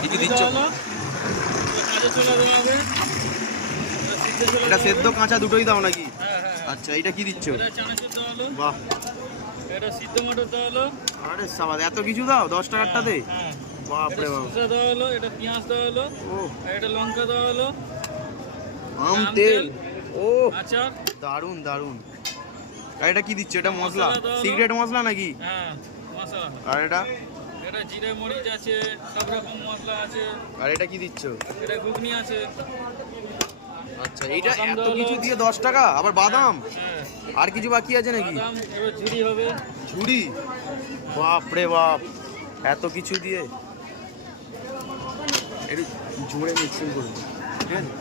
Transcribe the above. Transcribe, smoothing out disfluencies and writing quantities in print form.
কি কি দিচ্ছ? এটা সেদ্ধ কাঁচা দুটোই দাও নাকি? আচ্ছা, এটা কি দিচ্ছ? বাহ, এটা সিদ্ধ মটর দেওয়া হলো। আরে সাবাস, এত কিছু দাও 10 টাকারটাতে? হ্যাঁ, বাপরে বাপ। এটা দেওয়া হলো, এটা পেঁয়াজ দেওয়া হলো, ও, এটা লঙ্কা দেওয়া হলো, আম তেল। ও আচার। দারুন দারুন। আর এটা কি দিচ্ছ? এটা মশলা, মশলা দেওয়া হলো। সিক্রেট মশলা নাকি? হ্যাঁ, মশলা। আর এটা? এটা জিরে মরিচ আছে, সব রকম মশলা আছে। আর এটা কি দিচ্ছ? এটা ঘুগনি আছে। আচ্ছা, এইটা বাদাম এত দেওয়া কিছু হলো। দিয়ে 10 টাকা? আবার বাদাম? হ্যাঁ, আর কিছু বাকি আছে নাকি? বাদাম, এবার ঝুড়ি হবে। ঝুড়ি? বাপরে বাপ, এত কিছু দিয়ে একটু জোরে মিক্সিং করুন, ঠিক আছে?